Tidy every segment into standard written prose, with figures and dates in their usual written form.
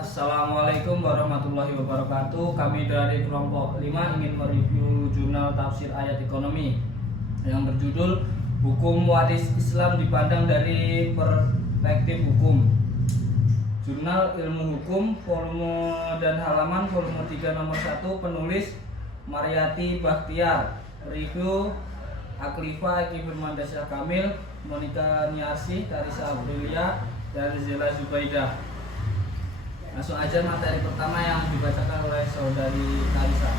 Assalamualaikum warahmatullahi wabarakatuh. Kami dari kelompok 5 ingin mereview jurnal tafsir ayat ekonomi yang berjudul Hukum Waris Islam dipandang dari perspektif hukum. Jurnal Ilmu Hukum volume dan halaman volume 3 nomor 1, penulis Mariati Bakhtiar, review Aklifa Eki Firmansyah Kamil, Monika Niarsih, Tarisa Aprilia, dan Zela Zubaidah. Langsung aja materi pertama yang dibacakan oleh saudari Tarisa.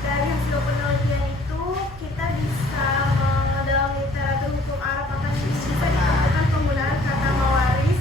Dari hasil penelitian itu kita bisa dalam literatur hukum Arab akan bisa ditemukan penggunaan kata mawaris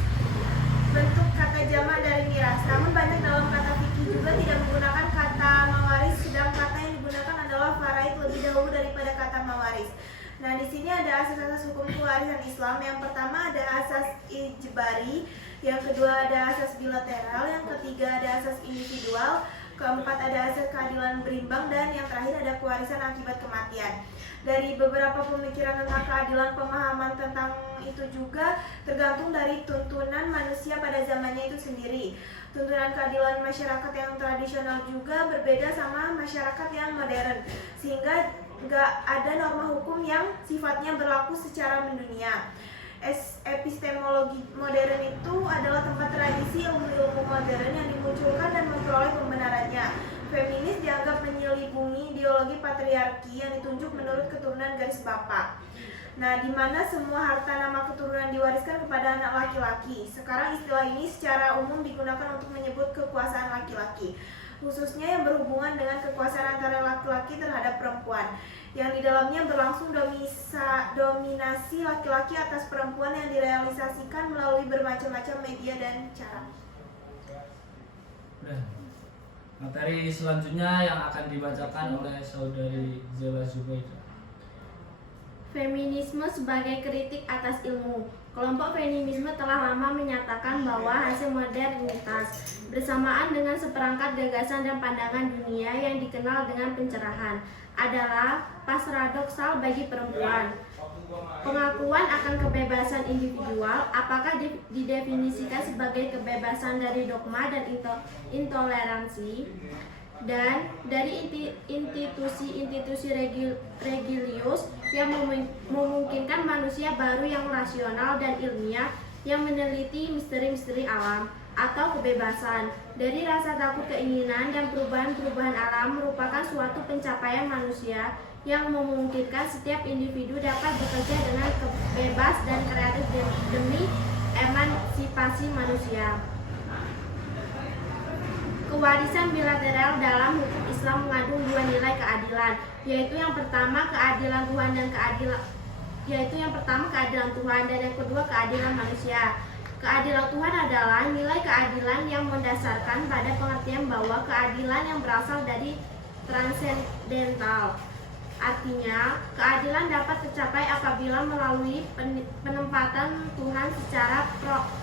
bentuk kata jamak dari miras. Namun banyak dalam kata fikih juga tidak menggunakan kata mawaris, sedang kata yang digunakan adalah faraid lebih dahulu daripada kata mawaris. Nah, di sini ada asas-asas hukum kewarisan Islam. Yang pertama ada asas ijbari, yang kedua ada asas bilateral, yang ketiga ada asas individual, keempat ada asas keadilan berimbang, dan yang terakhir ada kewarisan akibat kematian. Dari beberapa pemikiran tentang keadilan, pemahaman tentang itu juga tergantung dari tuntunan manusia pada zamannya itu sendiri. Tuntunan keadilan masyarakat yang tradisional juga berbeda sama masyarakat yang modern, sehingga nggak ada norma hukum yang sifatnya berlaku secara mendunia. Epistemologi modern itu adalah tempat tradisi ilmu-ilmu modern yang dimunculkan dan memperoleh pembenarannya. Feminis dianggap menyelibungi ideologi patriarki yang ditunjuk menurut keturunan garis bapak. Nah, di mana semua harta nama keturunan diwariskan kepada anak laki-laki. Sekarang istilah ini secara umum digunakan untuk menyebut kekuasaan laki-laki, khususnya yang berhubungan dengan kekuasaan antara laki-laki terhadap perempuan, yang di dalamnya berlangsung dominasi laki-laki atas perempuan yang direalisasikan melalui bermacam-macam media dan cara. Materi selanjutnya yang akan dibacakan oleh saudari Zela Zubaidah. Feminisme sebagai kritik atas ilmu. Kelompok feminisme telah lama menyatakan bahwa hasil modernitas bersamaan dengan seperangkat gagasan dan pandangan dunia yang dikenal dengan pencerahan adalah paradoksal bagi perempuan. Pengakuan akan kebebasan individual apakah didefinisikan sebagai kebebasan dari dogma dan intoleransi, dan dari institusi-institusi religius yang memungkinkan manusia baru yang rasional dan ilmiah yang meneliti misteri-misteri alam, atau kebebasan dari rasa takut, keinginan, dan perubahan-perubahan alam merupakan suatu pencapaian manusia yang memungkinkan setiap individu dapat bekerja dengan bebas dan kreatif demi emansipasi manusia. Kewarisan bilateral dalam hukum Islam mengandung dua nilai keadilan, yaitu yang pertama keadilan Tuhan dan yang kedua keadilan manusia. Keadilan Tuhan adalah nilai keadilan yang mendasarkan pada pengertian bahwa keadilan yang berasal dari transendental. Artinya, keadilan dapat tercapai apabila melalui penempatan Tuhan secara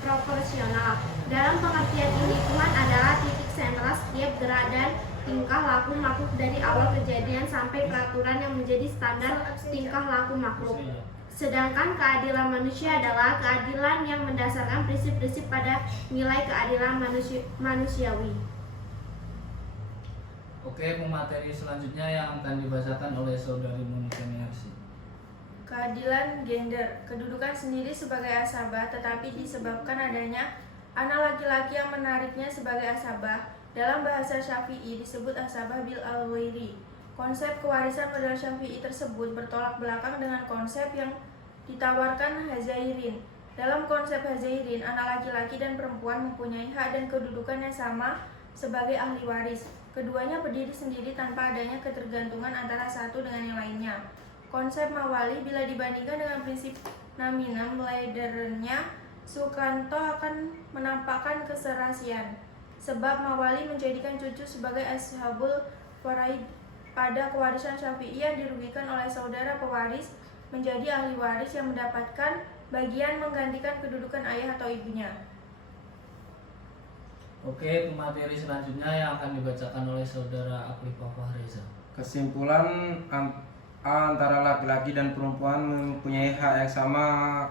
proporsional. Dalam pengertian ini, Tuhan adalah titik sentral setiap gerak dan tingkah laku makhluk dari awal kejadian sampai peraturan yang menjadi standar tingkah laku makhluk. Sedangkan keadilan manusia adalah keadilan yang mendasarkan prinsip-prinsip pada nilai keadilan manusiawi. Oke, pemateri selanjutnya yang akan dibacakan oleh saudari Monika Niarsih. Keadilan gender. Kedudukan sendiri sebagai asabah, tetapi disebabkan adanya anak laki-laki yang menariknya sebagai asabah. Dalam bahasa Syafi'i disebut asabah bil al-ghairi. Konsep kewarisan model Syafi'i tersebut bertolak belakang dengan konsep yang ditawarkan Hazairin. Dalam konsep Hazairin, anak laki-laki dan perempuan mempunyai hak dan kedudukan yang sama sebagai ahli waris. Keduanya berdiri sendiri tanpa adanya ketergantungan antara satu dengan yang lainnya. Konsep mawali bila dibandingkan dengan prinsip namina modernnya, Sukanto akan menampakkan keserasian. Sebab mawali menjadikan cucu sebagai ashabul faraid. Pada kewarisan Syafi'i yang dirugikan oleh saudara pewaris menjadi ahli waris yang mendapatkan bagian menggantikan kedudukan ayah atau ibunya. Oke, pemateri selanjutnya yang akan dibacakan oleh saudara Aklifah Fahreza. Kesimpulan antara laki-laki dan perempuan mempunyai hak yang sama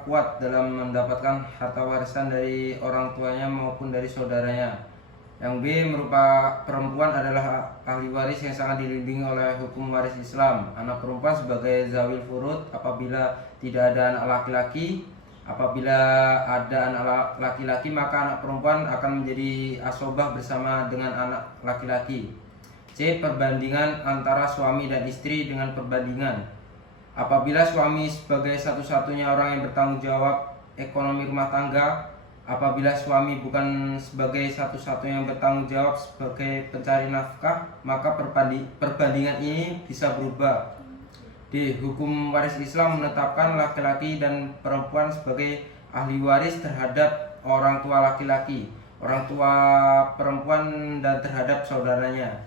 kuat dalam mendapatkan harta warisan dari orang tuanya maupun dari saudaranya. Yang B, perempuan adalah ahli waris yang sangat dilindungi oleh hukum waris Islam. Anak perempuan sebagai zawil furud apabila tidak ada anak laki-laki. Apabila ada anak laki-laki, maka anak perempuan akan menjadi asobah bersama dengan anak laki-laki. C. Perbandingan antara suami dan istri dengan perbandingan. Apabila suami sebagai satu-satunya orang yang bertanggung jawab ekonomi rumah tangga, apabila suami bukan sebagai satu-satunya yang bertanggung jawab sebagai pencari nafkah, maka perbandingan ini bisa berubah. D. Hukum waris Islam menetapkan laki-laki dan perempuan sebagai ahli waris terhadap orang tua laki-laki, orang tua perempuan, dan terhadap saudaranya.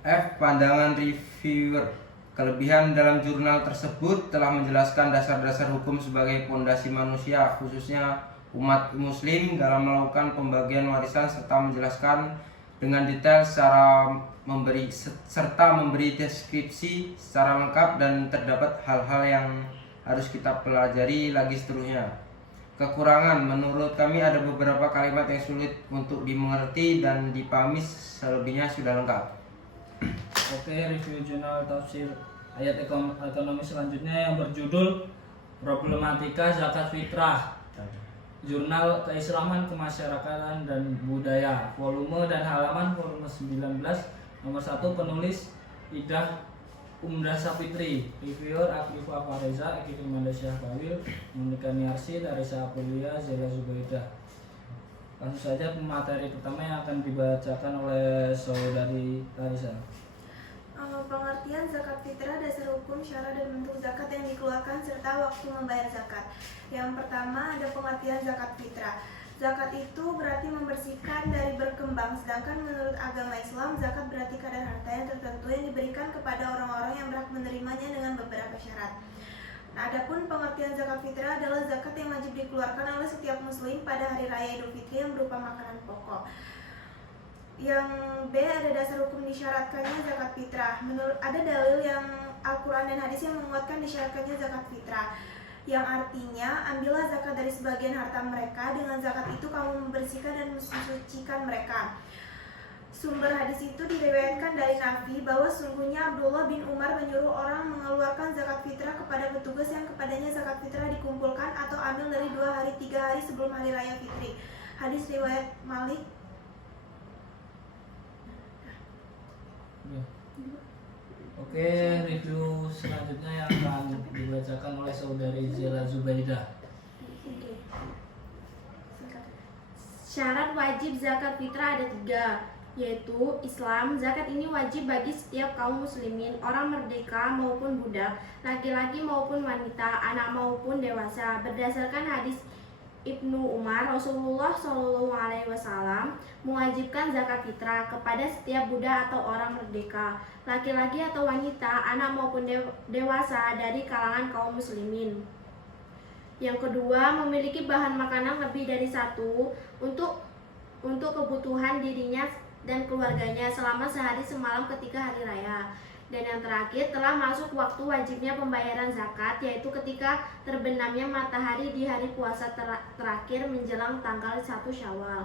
F. Pandangan reviewer. Kelebihan dalam jurnal tersebut telah menjelaskan dasar-dasar hukum sebagai fondasi manusia, khususnya umat muslim, dalam melakukan pembagian warisan serta menjelaskan dengan detail serta memberi deskripsi secara lengkap, dan terdapat hal-hal yang harus kita pelajari lagi seterusnya. Kekurangan, menurut kami ada beberapa kalimat yang sulit untuk dimengerti dan dipahami, selebihnya sudah lengkap. Oke, review jurnal tafsir ayat ekonomi selanjutnya yang berjudul Problematika Zakat Fitrah. Jurnal Keislaman, Kemasyarakatan dan Budaya, volume dan halaman volume 19, nomor 1, penulis Idah Umdah Sapitri, reviewer Akrifa Fareza, Ekiki Malaysia Kawil, Monika Niarsi, Darisa Apulia, Zela Zubaidah. Langsung saja materi pertama yang akan dibacakan oleh saudari Darisa. Pengertian zakat fitrah, dasar hukum, syarat dan bentuk zakat yang dikeluarkan serta waktu membayar zakat. Yang pertama ada pengertian zakat fitrah. Zakat itu berarti membersihkan dari berkembang, sedangkan menurut agama Islam zakat berarti kadar harta yang tertentu yang diberikan kepada orang-orang yang berhak menerimanya dengan beberapa syarat. Adapun pengertian zakat fitrah adalah zakat yang wajib dikeluarkan oleh setiap muslim pada hari raya Idul Fitri yang berupa makanan pokok. Yang B, ada dasar hukum disyaratkannya zakat fitrah. Menurut ada dalil yang Al-Quran dan hadis yang menguatkan disyaratkannya zakat fitrah, yang artinya ambillah zakat dari sebagian harta mereka, dengan zakat itu kamu membersihkan dan mensucikan mereka. Sumber hadis itu diriwayatkan dari Nabi bahwa sungguhnya Abdullah bin Umar menyuruh orang mengeluarkan zakat fitrah kepada petugas yang kepadanya zakat fitrah dikumpulkan atau ambil dari 2 hari 3 hari sebelum hari raya fitri. Hadis riwayat Malik. Oke, review selanjutnya yang akan dibacakan oleh saudari Zela Zubaidah. Syarat wajib zakat fitrah ada 3, yaitu Islam. Zakat ini wajib bagi setiap kaum muslimin, orang merdeka maupun budak, laki-laki maupun wanita, anak maupun dewasa. Berdasarkan hadis Ibnu Umar, Rasulullah SAW mewajibkan zakat fitrah kepada setiap budak atau orang merdeka, laki-laki atau wanita, anak maupun dewasa dari kalangan kaum muslimin. Yang kedua, memiliki bahan makanan lebih dari 1 untuk kebutuhan dirinya dan keluarganya selama sehari semalam ketika hari raya. Dan yang terakhir, telah masuk waktu wajibnya pembayaran zakat, yaitu ketika terbenamnya matahari di hari puasa terakhir menjelang tanggal 1 Syawal.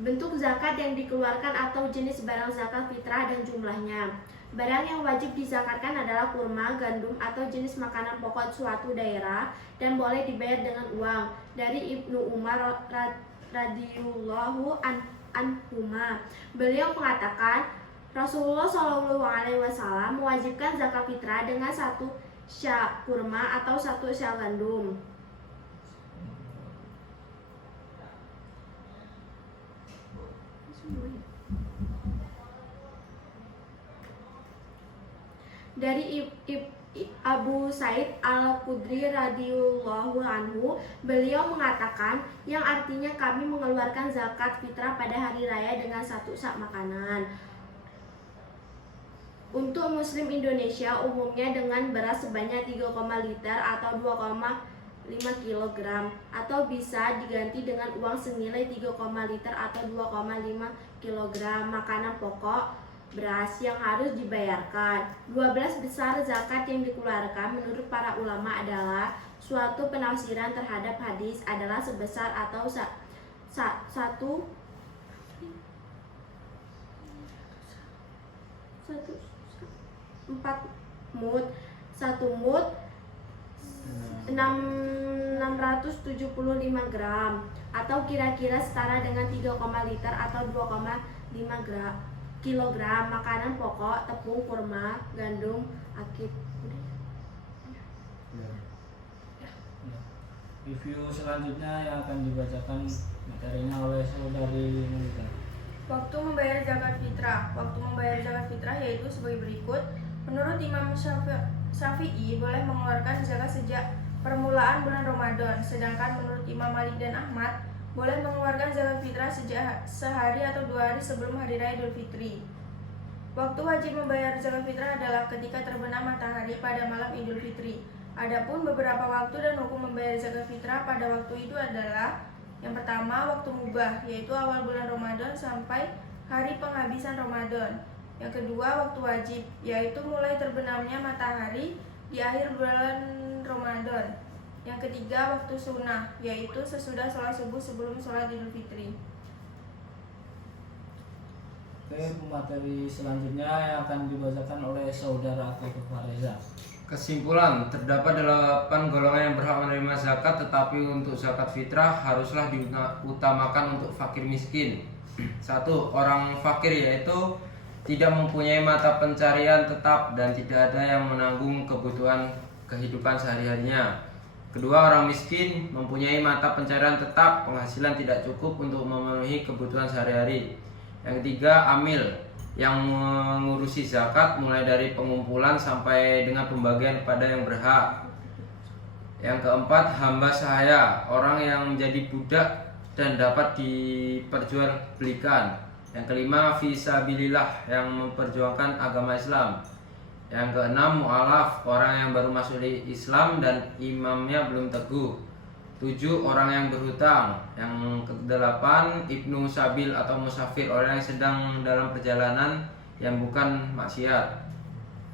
Bentuk zakat yang dikeluarkan atau jenis barang zakat fitrah dan jumlahnya. Barang yang wajib dizakatkan adalah kurma, gandum, atau jenis makanan pokok suatu daerah, dan boleh dibayar dengan uang. Dari Ibnu Umar radhiyallahu anhuma, beliau mengatakan, Rasulullah SAW mewajibkan zakat fitrah dengan 1 sya kurma atau 1 sya gandum. Dari Abu Said Al-Khudri radhiyallahu anhu, beliau mengatakan, yang artinya kami mengeluarkan zakat fitrah pada hari raya dengan 1 sak makanan. Untuk muslim Indonesia umumnya dengan beras sebanyak 3, liter atau 2,5 kg, atau bisa diganti dengan uang senilai 3, liter atau 2,5 kg makanan pokok beras yang harus dibayarkan. 12 besar zakat yang dikeluarkan menurut para ulama adalah suatu penafsiran terhadap hadis adalah sebesar atau satu mud 675 gram atau kira-kira setara dengan 3, liter atau 2,5 kilogram makanan pokok, tepung, kurma, gandum, akid. Review selanjutnya yang akan dibacakan materinya oleh saudari Nurita. Waktu membayar zakat fitrah. Waktu membayar zakat fitrah yaitu sebagai berikut. Menurut Imam Syafi'i boleh mengeluarkan zakat sejak permulaan bulan Ramadan, sedangkan menurut Imam Malik dan Ahmad boleh mengeluarkan zakat fitrah sejak sehari atau 2 hari sebelum hari raya Idul Fitri. Waktu wajib membayar zakat fitrah adalah ketika terbenam matahari pada malam Idul Fitri. Adapun beberapa waktu dan hukum membayar zakat fitrah pada waktu itu adalah: yang pertama, waktu mubah, yaitu awal bulan Ramadan sampai hari penghabisan Ramadan. Yang kedua, waktu wajib, yaitu mulai terbenamnya matahari di akhir bulan Ramadan. Yang ketiga, waktu sunnah, yaitu sesudah sholat subuh sebelum sholat Idul Fitri. Oke, materi selanjutnya yang akan dibacakan oleh saudara Koko Fareza. Kesimpulan, terdapat 8 golongan yang berhak menerima zakat, tetapi untuk zakat fitrah haruslah diutamakan untuk fakir miskin. 1. Orang fakir, yaitu tidak mempunyai mata pencarian tetap dan tidak ada yang menanggung kebutuhan kehidupan sehari-harinya. Kedua, orang miskin mempunyai mata pencarian tetap, penghasilan tidak cukup untuk memenuhi kebutuhan sehari-hari. Yang ketiga, amil, yang mengurusi zakat mulai dari pengumpulan sampai dengan pembagian kepada yang berhak. Yang keempat, hamba sahaya, orang yang menjadi budak dan dapat diperjualbelikan. Yang kelima, fisabilillah, yang memperjuangkan agama Islam. Yang keenam, mu'alaf, orang yang baru masuk di Islam dan imamnya belum teguh. 7. Orang yang berhutang. Yang kedelapan, ibnu sabil atau musafir, orang yang sedang dalam perjalanan yang bukan maksiat.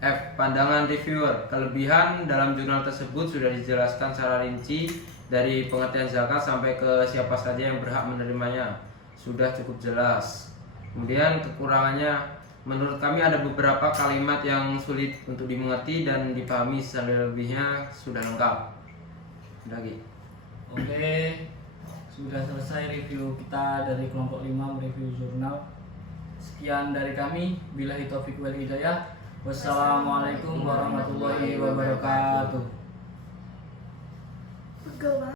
F. Pandangan reviewer. Kelebihan dalam jurnal tersebut sudah dijelaskan secara rinci dari pengertian zakat sampai ke siapa saja yang berhak menerimanya. Sudah cukup jelas. Kemudian kekurangannya, menurut kami ada beberapa kalimat yang sulit untuk dimengerti dan dipahami, selebihnya sudah lengkap. Lagi. Oke, sudah selesai review kita dari kelompok 5 mereview jurnal. Sekian dari kami. Billahi taufiq wal hidayah. Wassalamualaikum warahmatullahi wabarakatuh.